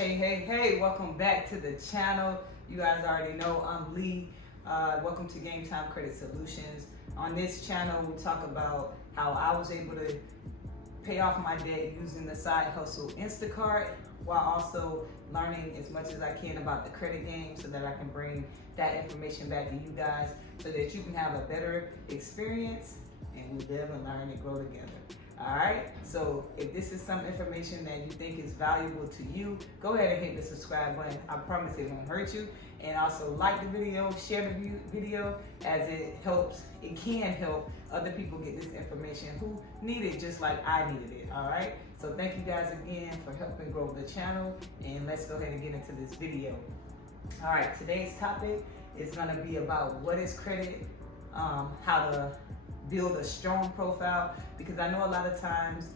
Hey, welcome back to the channel. You guys already know I'm Lee. Welcome to Game Time Credit Solutions. On this channel, we talk about how I was able to pay off my debt using the side hustle Instacart, while also learning as much as I can about the credit game so that I can bring that information back to you guys so that you can have a better experience and we live and learn and grow together. All right, so if this is some information that you think is valuable to you, go ahead and hit the subscribe button. I promise it won't hurt you. And also like the video, share the video, as it can help other people get this information who need it just like I needed it. All right, so thank you guys again for helping grow the channel, and let's go ahead and get into this video. All right, today's topic is gonna be about what is credit, how to build a strong profile, because I know a lot of times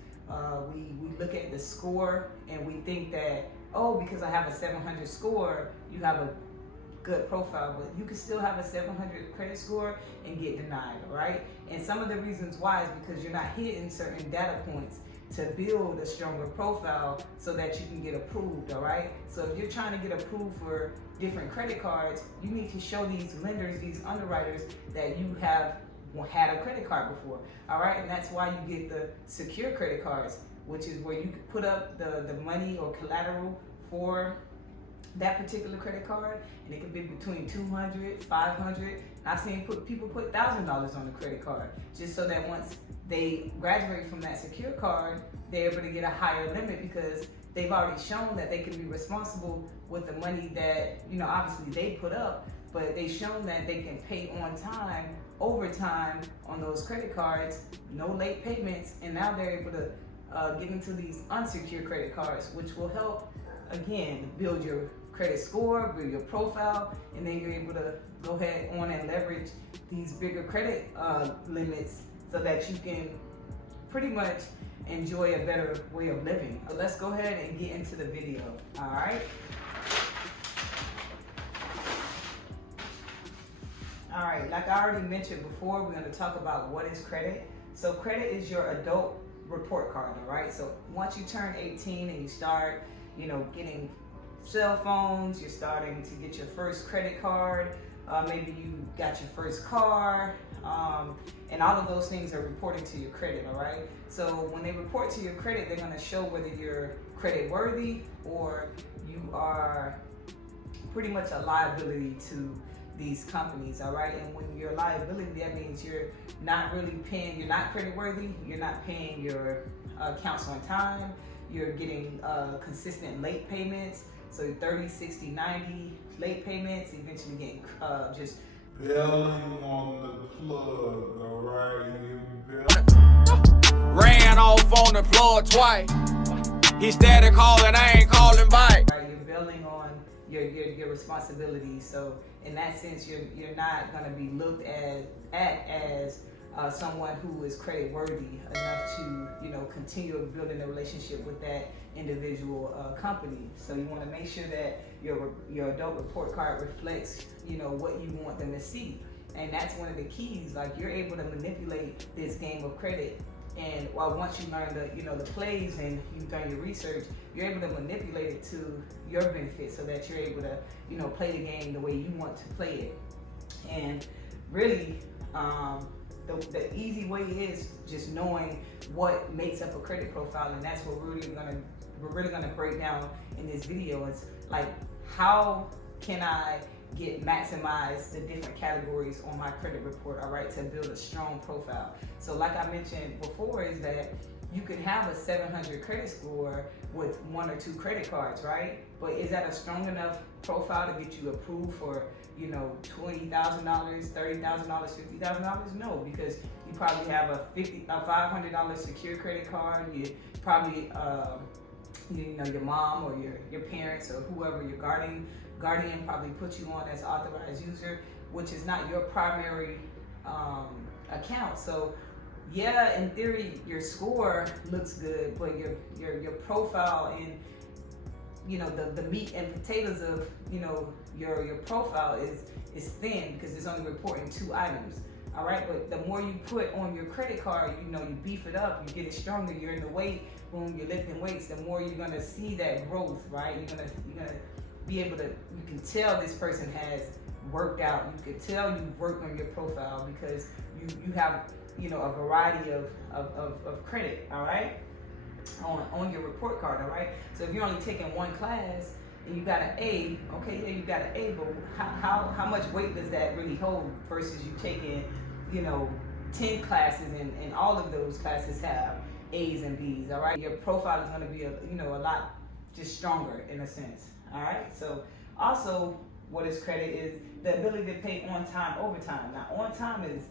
we look at the score and we think that, oh, because I have a 700 score, you have a good profile, but you can still have a 700 credit score and get denied, all right? And some of the reasons why is because you're not hitting certain data points to build a stronger profile so that you can get approved, all right? So if you're trying to get approved for different credit cards, you need to show these lenders, these underwriters, that you have had a credit card before, all right? And that's why you get the secure credit cards, which is where you can put up the money or collateral for that particular credit card, and it can be between $200, $500. I've seen people put $1,000 on the credit card just so that once they graduate from that secure card, they're able to get a higher limit because they've already shown that they can be responsible with the money that, you know, obviously they put up, but they've shown that they can pay on time, over time on those credit cards, no late payments, and now they're able to get into these unsecured credit cards, which will help, again, build your credit score, build your profile, and then you're able to go ahead on and leverage these bigger credit limits so that you can pretty much enjoy a better way of living. So let's go ahead and get into the video, all right? All right, like I already mentioned before, we're gonna talk about what is credit. So credit is your adult report card, all right? So once you turn 18 and you start, you know, getting cell phones, you're starting to get your first credit card, maybe you got your first car, and all of those things are reporting to your credit, all right? So when they report to your credit, they're gonna show whether you're credit worthy or you are pretty much a liability to these companies, all right? And when you're a liability, that means you're not really paying, you're not credit worthy, you're not paying your accounts on time, you're getting consistent late payments, so 30, 60, 90 late payments, eventually getting just belling on the plug, all right? Ran off on the plug twice. He started calling, I ain't calling back. Right, you're building on your responsibilities. So in that sense, you're not going to be looked at as someone who is credit worthy enough to, you know, continue building a relationship with that individual company. So you want to make sure that your adult report card reflects, you know, what you want them to see. And that's one of the keys. Like, you're able to manipulate this game of credit. And once you learn the plays and you've done your research, you're able to manipulate it to your benefit so that you're able to, you know, play the game the way you want to play it. And really, the easy way is just knowing what makes up a credit profile, and that's what we're really gonna break down in this video. Is like, how can I maximize the different categories on my credit report, all right, to build a strong profile. So like I mentioned before, is that you can have a 700 credit score with 1 or 2 credit cards, right? But is that a strong enough profile to get you approved for, you know, $20,000, $30,000, $50,000? No, because you probably have a $500 secure credit card. You probably, you know, your mom or your parents or whoever, your guardian probably put you on as authorized user, which is not your primary account. So yeah, in theory, your score looks good, but your profile and, you know, the meat and potatoes of, you know, your profile is thin because it's only reporting 2 items. all right? But the more you put on your credit card, you know, you beef it up, you get it stronger, you're in the weight room, you're lifting weights, the more you're gonna see that growth, right? You're gonna be able to, you can tell this person has worked out, you can tell you've worked on your profile because you have, you know, a variety of credit, all right, on your report card, all right? So if you're only taking one class and you got an A, okay, yeah, you got an A, but how much weight does that really hold versus you taking, you know, 10 classes and all of those classes have A's and B's, all right? Your profile is gonna be, a lot just stronger in a sense, all right? So also, what is credit is the ability to pay on time, overtime. Now, on time is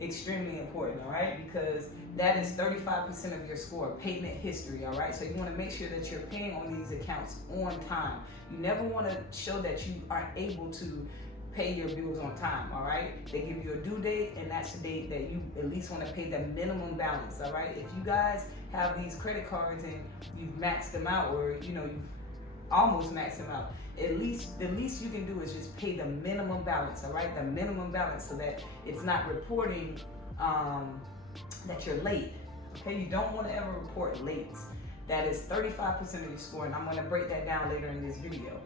extremely important, all right? Because that is 35% of your score, payment history, all right? So you wanna make sure that you're paying on these accounts on time. You never wanna show that you aren't able to pay your bills on time, all right? They give you a due date, and that's the date that you at least wanna pay the minimum balance, all right? If you guys have these credit cards and you've maxed them out, or you've almost maxed them out, the least you can do is just pay the minimum balance, all right? The minimum balance, so that it's not reporting that you're late, okay? You don't wanna ever report late. That is 35% of your score, and I'm gonna break that down later in this video.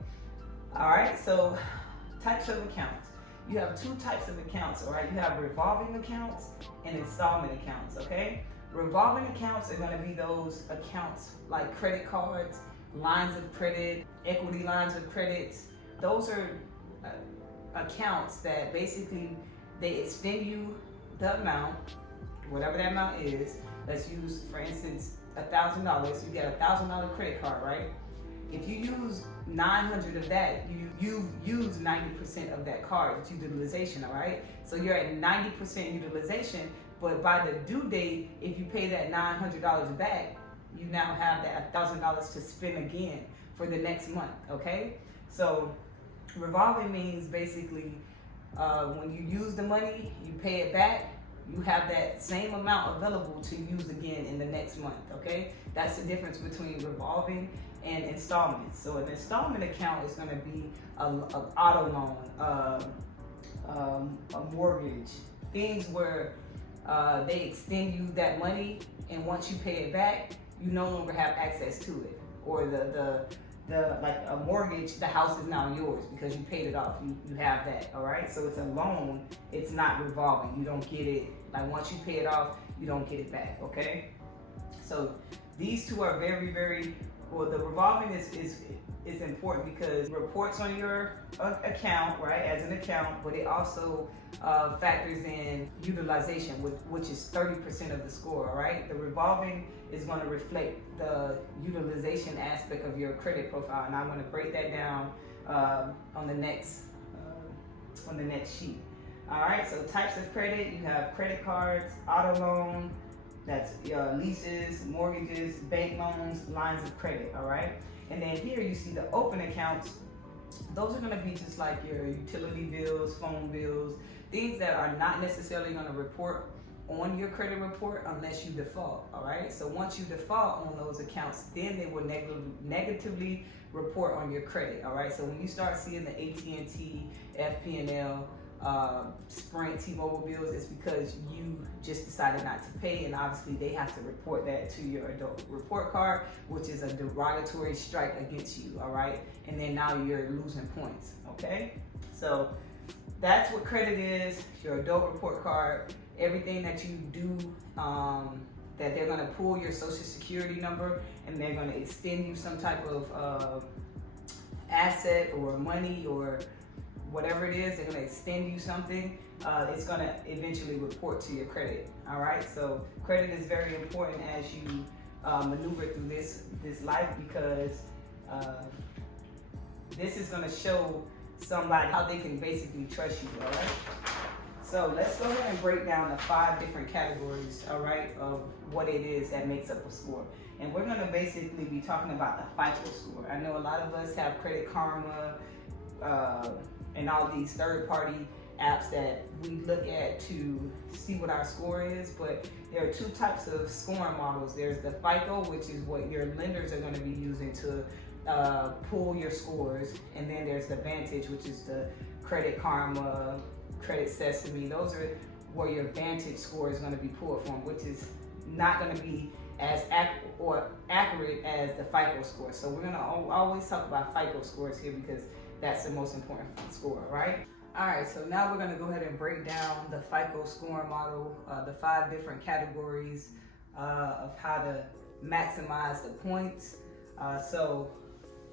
All right, so types of accounts. You have two types of accounts, all right? You have revolving accounts and installment accounts, okay? Revolving accounts are gonna be those accounts like credit cards, lines of credit, equity lines of credits. Those are accounts that basically they extend you the amount, whatever that amount is. Let's use, for instance, $1,000. You get a $1,000 credit card, right? If you use 900 of that, you've used 90% of that card's utilization, all right? So you're at 90% utilization, but by the due date, if you pay that $900 back, you now have that $1,000 to spend again for the next month, okay? So revolving means basically when you use the money, you pay it back, you have that same amount available to use again in the next month, okay? That's the difference between revolving and installments. So an installment account is gonna be an auto loan, a mortgage, things where they extend you that money, and once you pay it back, you no longer have access to it. Or the like a mortgage, the house is now yours because you paid it off. You have that, all right? So it's a loan, it's not revolving. You don't get it, like once you pay it off, you don't get it back, okay? So these two are very, very, well, the revolving is important because it reports on your account, right, as an account, but it also factors in utilization, which is 30% of the score, all right? The revolving is going to reflect the utilization aspect of your credit profile, and I'm going to break that down on the next sheet. All right, so types of credit, you have credit cards, auto loan, that's leases, mortgages, bank loans, lines of credit, all right? And then here you see the open accounts. Those are gonna be just like your utility bills, phone bills, things that are not necessarily gonna report on your credit report unless you default, all right? So once you default on those accounts, then they will negatively report on your credit, all right? So when you start seeing the AT&T, FP&L, Sprint, T-Mobile bills, it's because you just decided not to pay, and obviously they have to report that to your adult report card, which is a derogatory strike against you, all right? And then now you're losing points, okay? So that's what credit is, your adult report card, everything that you do, that they're gonna pull your social security number and they're gonna extend you some type of asset or money or whatever it is, they're gonna extend you something, it's gonna eventually report to your credit, all right? So credit is very important as you maneuver through this life, because this is gonna show somebody how they can basically trust you, all right? So let's go ahead and break down the 5 different categories, all right, of what it is that makes up a score. And we're gonna basically be talking about the FICO score. I know a lot of us have Credit Karma, and all these third-party apps that we look at to see what our score is, but there are 2 types of scoring models. There's the FICO, which is what your lenders are going to be using to pull your scores, and then there's the Vantage, which is the Credit Karma, Credit Sesame. Those are where your Vantage score is going to be pulled from, which is not going to be as accurate as the FICO score. So we're going to always talk about FICO scores here because that's the most important score, right? All right, so now we're going to go ahead and break down the FICO scoring model, the 5 different categories of how to maximize the points. So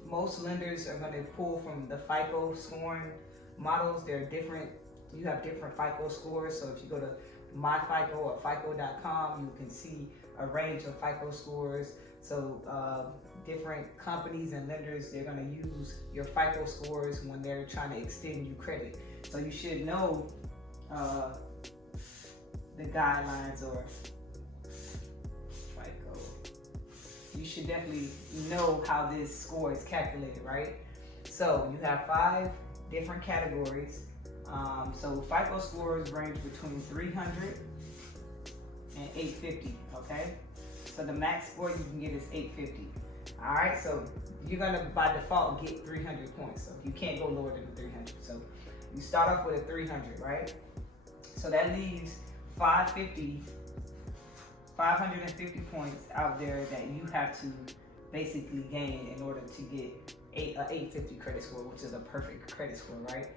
most lenders are going to pull from the FICO scoring models. They're different. You have different FICO scores. So if you go to MyFICO or FICO.com, you can see a range of FICO scores. So different companies and lenders, they're going to use your FICO scores when they're trying to extend you credit. So you should know the guidelines or FICO. You should definitely know how this score is calculated, right? So you have 5 different categories. So FICO scores range between 300 and 850, okay? So the max score you can get is 850. All right, so you're gonna by default get 300 points. So you can't go lower than the 300. So you start off with a 300, right? So that leaves 550 points out there that you have to basically gain in order to get an 850 credit score, which is a perfect credit score, right?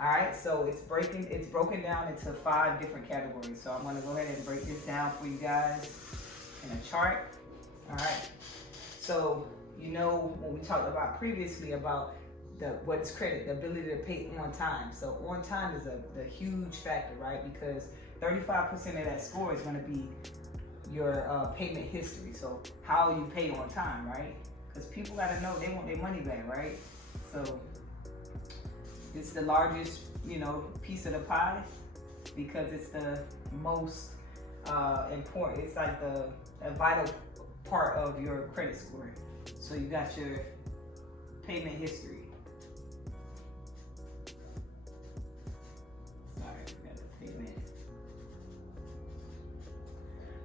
All right, so it's broken down into 5 different categories. So I'm gonna go ahead and break this down for you guys in a chart. All right, so you know when we talked about previously about what is credit, the ability to pay on time. So on time is a huge factor, right? Because 35% of that score is gonna be your payment history. So how you pay on time, right? Because people gotta know they want their money back, right? So it's the largest, piece of the pie because it's the most important. It's like a vital part of your credit score. So you got your payment history. Sorry, we got the payment.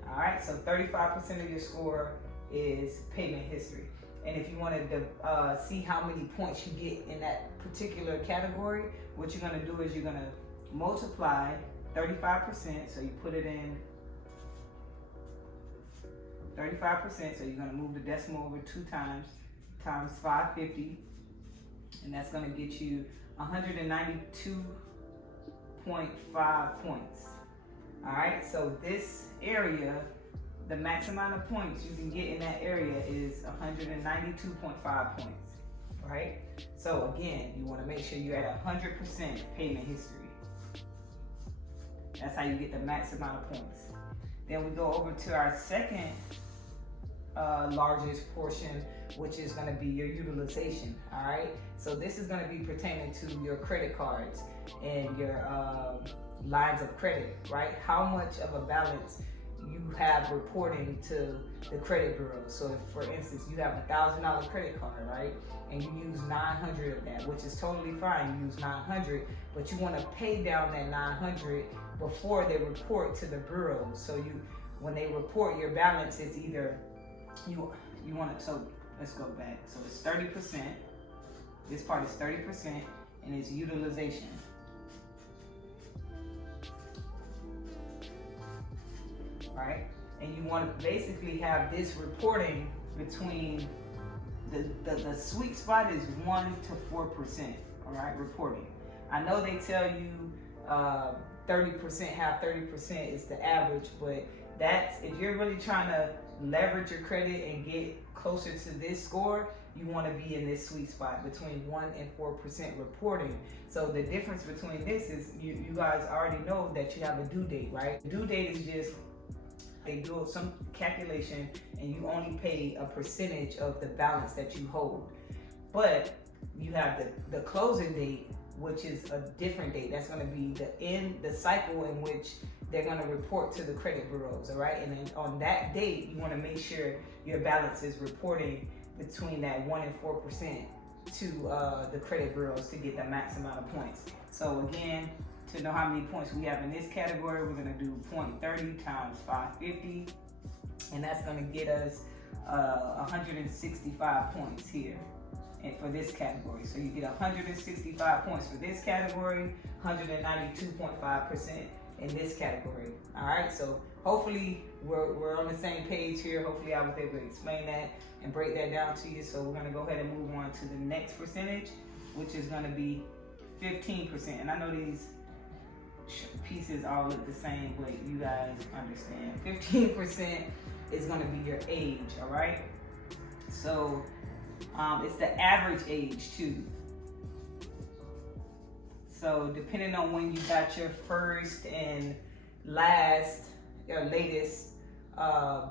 All right, so 35% of your score is payment history. And if you wanted to see how many points you get in that particular category, what you're gonna do is you're gonna multiply 35%, so you put it in 35%, so you're gonna move the decimal over 2 times 550, and that's gonna get you 192.5 points. All right, so this area, the max amount of points you can get in that area is 192.5 points, right? So again, you wanna make sure you're at 100% payment history. That's how you get the max amount of points. Then we go over to our second largest portion, which is gonna be your utilization, all right? So this is gonna be pertaining to your credit cards and your lines of credit, right? How much of a balance you have reporting to the credit bureau. So if, for instance, you have a $1,000 credit card, right? And you use 900 of that, which is totally fine. You use 900, but you want to pay down that 900 before they report to the bureau. So when they report your balance, it's either you want to, so let's go back. So it's 30%. This part is 30% and it's utilization. Right? And you want to basically have this reporting between the sweet spot is 1 to 4%, all right, reporting. I know they tell you 30%, have 30% is the average, but that's, if you're really trying to leverage your credit and get closer to this score, you want to be in this sweet spot between 1 and 4% reporting. So the difference between this is you guys already know that you have a due date, right? The due date is just they do some calculation and you only pay a percentage of the balance that you hold. But you have the closing date, which is a different date. That's going to be the cycle in which they're going to report to the credit bureaus, all right? And then on that date, you want to make sure your balance is reporting between that 1 and 4% to the credit bureaus to get the max amount of points. So again, to know how many points we have in this category, we're gonna do 0.30 times 550, and that's gonna get us 165 points here and for this category. So you get 165 points for this category, 192.5% in this category. All right, so hopefully we're on the same page here. Hopefully I was able to explain that and break that down to you. So we're gonna go ahead and move on to the next percentage, which is gonna be 15%. And I know these pieces all look the same, but you guys understand. 15% is gonna be your age, all right? So it's the average age too. So depending on when you got your first and last or latest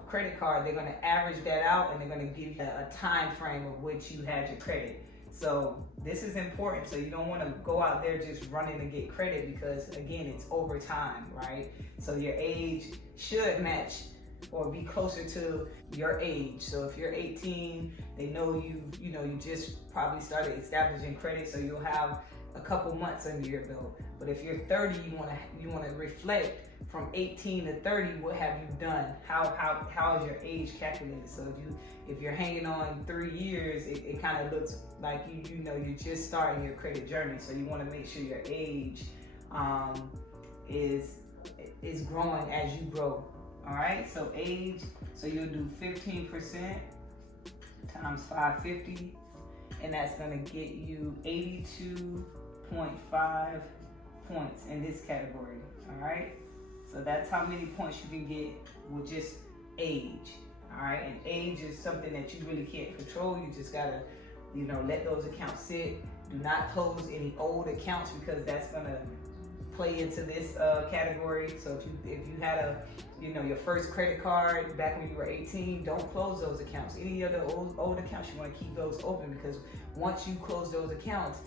credit card, they're gonna average that out and they're gonna give you a time frame of which you had your credit. So this is important. So you don't wanna go out there just running to get credit, because again, it's over time, right? So your age should match or be closer to your age. So if you're 18, they know you just probably started establishing credit, so you'll have a couple months under your belt. But if you're 30, you wanna reflect from 18 to 30, what have you done? How is your age calculated? So if you're hanging on 3 years, it kind of looks like you're just starting your credit journey. So you want to make sure your age is growing as you grow. All right. So age. So you'll do 15% times 550, and that's gonna get you 82.5 points in this category. All right. So that's how many points you can get with just age. All right, and age is something that you really can't control. You just gotta, let those accounts sit. Do not close any old accounts, because that's gonna play into this category. So if you had your first credit card back when you were 18, don't close those accounts. Any of the old accounts, you want to keep those open, because once you close those accounts,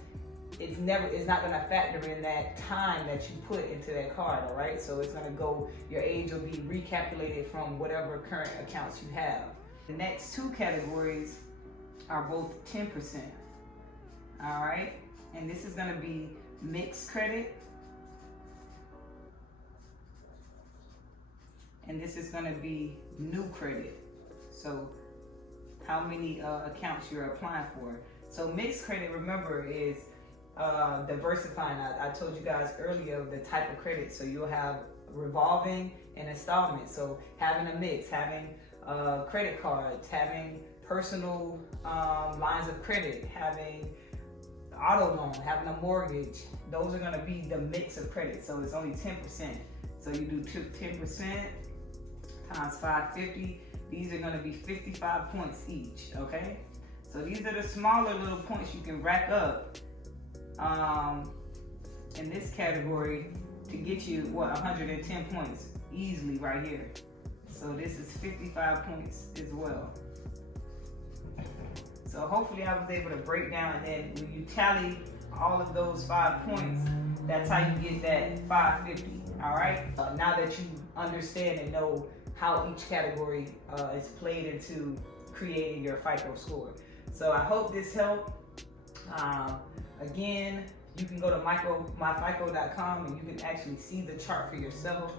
it's not going to factor in that time that you put into that card. All right, so it's going to go, your age will be recalculated from whatever current accounts you have. The next two categories are both 10%. All right, and this is going to be mixed credit, and this is going to be new credit. So how many accounts you're applying for. So mixed credit, remember, is diversifying. I told you guys earlier the type of credit. So you'll have revolving and installment. So having a mix, having credit cards, having personal lines of credit, having auto loan, having a mortgage. Those are going to be the mix of credit. So it's only 10%. So you do 10% times 550. These are going to be 55 points each. Okay. So these are the smaller little points you can rack up in this category to get you 110 points easily right here. So this is 55 points as well. So hopefully I was able to break down, and then when you tally all of those 5 points, that's how you get that 550. All right. Now that you understand and know how each category is played into creating your FICO score. So I hope this helped. Again, you can go to myfico.com and you can actually see the chart for yourself,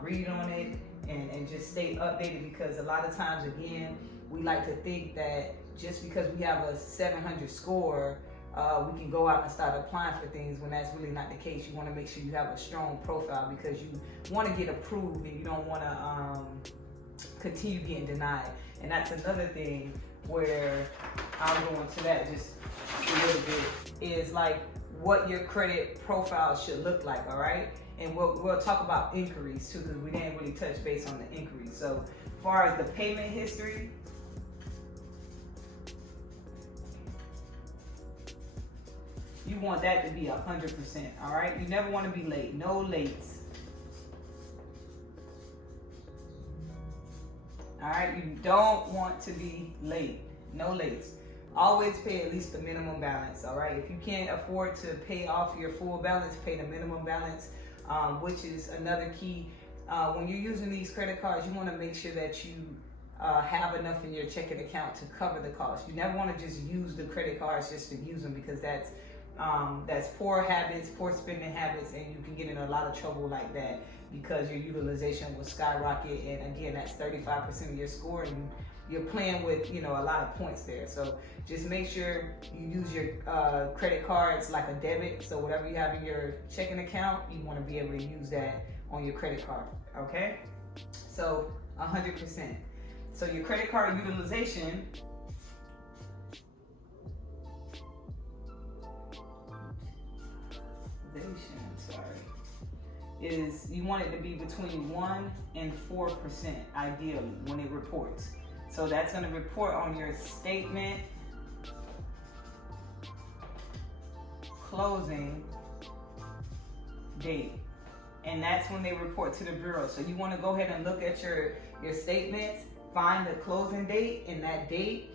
read on it, and just stay updated, because a lot of times, again, we like to think that just because we have a 700 score, we can go out and start applying for things, when that's really not the case. You want to make sure you have a strong profile, because you want to get approved and you don't want to continue getting denied. And that's another thing where I'll go into that just a little bit, is like what your credit profile should look like. All right, and we'll talk about inquiries too, because we didn't really touch base on the inquiries. So as far as the payment history, you want that to be 100%. All right, you never want to be late. No lates. All right, you don't want to be late. No lates. Always pay at least the minimum balance. All right, if you can't afford to pay off your full balance, pay the minimum balance, which is another key. When you're using these credit cards, you want to make sure that you have enough in your checking account to cover the cost. You never want to just use the credit cards just to use them, because that's poor habits, poor spending habits, and you can get in a lot of trouble like that, because your utilization will skyrocket. And again, that's 35% of your score, and you're playing with a lot of points there. So just make sure you use your credit cards like a debit. So whatever you have in your checking account, you want to be able to use that on your credit card, okay? So 100%. So your credit card utilization is, you want it to be between 1 and 4% ideally when it reports. So that's going to report on your statement closing date, and that's when they report to the bureau. So you want to go ahead and look at your statements, find the closing date, and that date,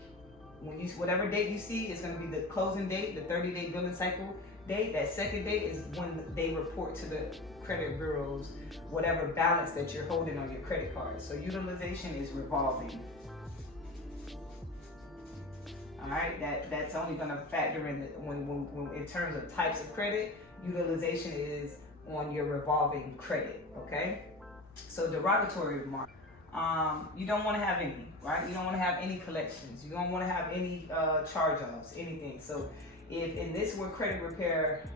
when you, whatever date you see, it's going to be the closing date, the 30-day billing cycle date. That second date is when they report to the credit bureaus whatever balance that you're holding on your credit card. So utilization is revolving. All right, that's only going to factor in when in terms of types of credit. Utilization is on your revolving credit. Okay, so derogatory remark. You don't want to have any, right? You don't want to have any collections. You don't want to have any charge-offs, anything. So if in this were credit repair,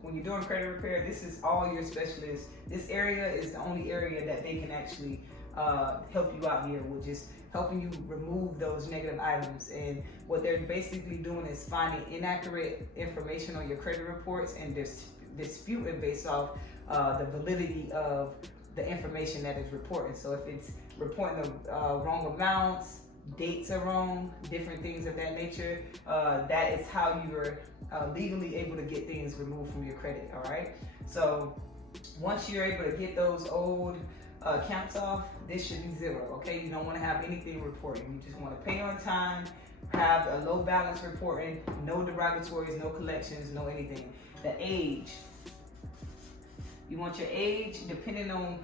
when you're doing credit repair, this is all your specialists. This area is the only area that they can actually help you out here with just helping you remove those negative items. And what they're basically doing is finding inaccurate information on your credit reports and disputing based off the validity of the information that is reporting. So if it's reporting the wrong amounts, dates are wrong, different things of that nature, that is how you are legally able to get things removed from your credit. All right, so once you're able to get those old accounts off, this should be zero. Okay, you don't want to have anything reporting. You just want to pay on time, have a low balance reporting, no derogatories, no collections, no anything. The age, you want your age depending on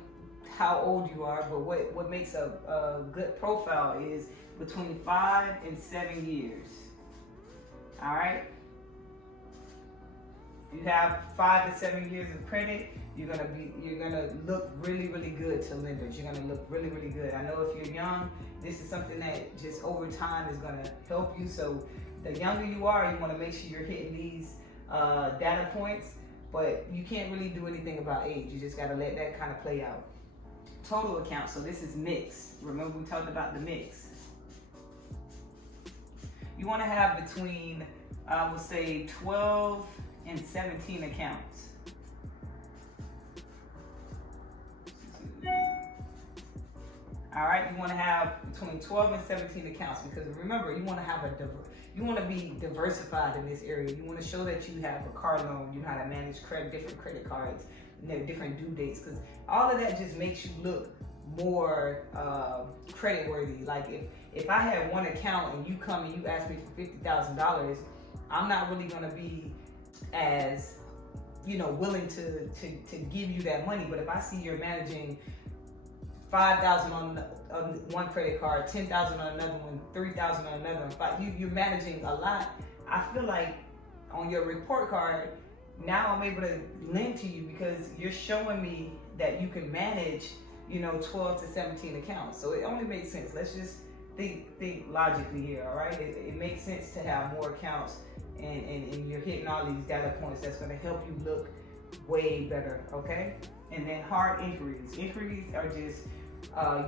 how old you are, but what makes a good profile is between 5 and 7 years. All right, if you have 5 to 7 years of credit, you're gonna look really, really good to lenders. You're gonna look really, really good. I know if you're young, this is something that just over time is gonna help you. So the younger you are, you want to make sure you're hitting these data points, but you can't really do anything about age. You just gotta let that kind of play out. Total account, so this is mixed. Remember we talked about the mix. You want to have between, I would say, 12 and 17 accounts. All right, you want to have between 12 and 17 accounts, because remember, you want to have you want to be diversified in this area. You want to show that you have a car loan, you know how to manage different credit cards, different due dates, because all of that just makes you look more credit worthy. Like if I had one account and you come and you ask me for $50,000, I'm not really going to be as willing to give you that money. But if I see you're managing $5,000 on one credit card, $10,000 on another one, $3,000 on another one, you're managing a lot, I feel like on your report card, now I'm able to lend to you because you're showing me that you can manage 12 to 17 accounts. So it only makes sense. Let's just think logically here. All right, it makes sense to have more accounts, and you're hitting all these data points that's going to help you look way better. Okay, and then hard inquiries. Inquiries are just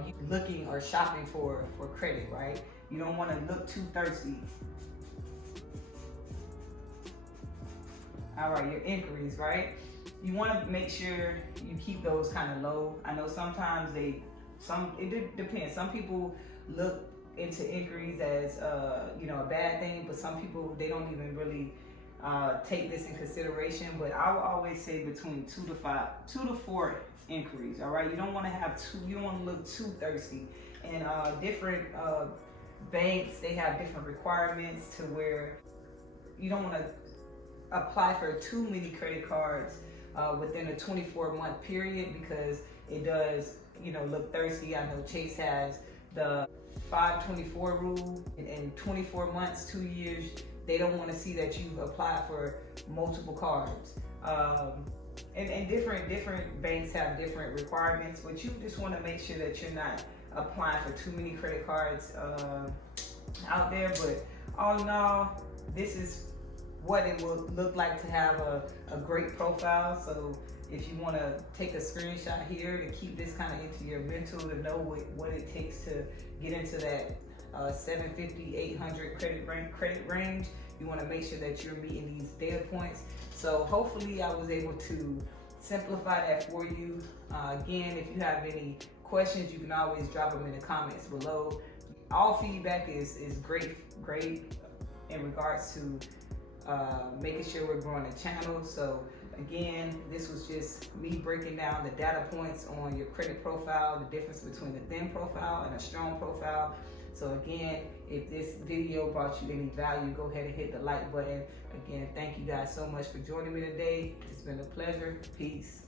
you looking or shopping for credit, right? You don't want to look too thirsty. All right, your inquiries, right? You want to make sure you keep those kind of low. I know sometimes it depends. Some people look into inquiries as a bad thing, but some people, they don't even really take this in consideration. But I would always say between 2 to 4 inquiries. All right, you don't want to have you don't want to look too thirsty. And different banks, they have different requirements to where you don't want to apply for too many credit cards within a 24-month period, because it does look thirsty. I know Chase has the 524 rule, in 24 months, 2 years, they don't want to see that you apply for multiple cards. And different banks have different requirements, but you just want to make sure that you're not applying for too many credit cards out there. But all in all, this is what it will look like to have a great profile. So If you want to take a screenshot here to keep this kind of into your mental, to know what it takes to get into that 750, 800 credit range, you want to make sure that you're meeting these data points. So hopefully I was able to simplify that for you. Again, if you have any questions, you can always drop them in the comments below. All feedback is great in regards to making sure we're growing the channel. So again, this was just me breaking down the data points on your credit profile, the difference between a thin profile and a strong profile. So again, if this video brought you any value, go ahead and hit the like button. Again, thank you guys so much for joining me today. It's been a pleasure. Peace.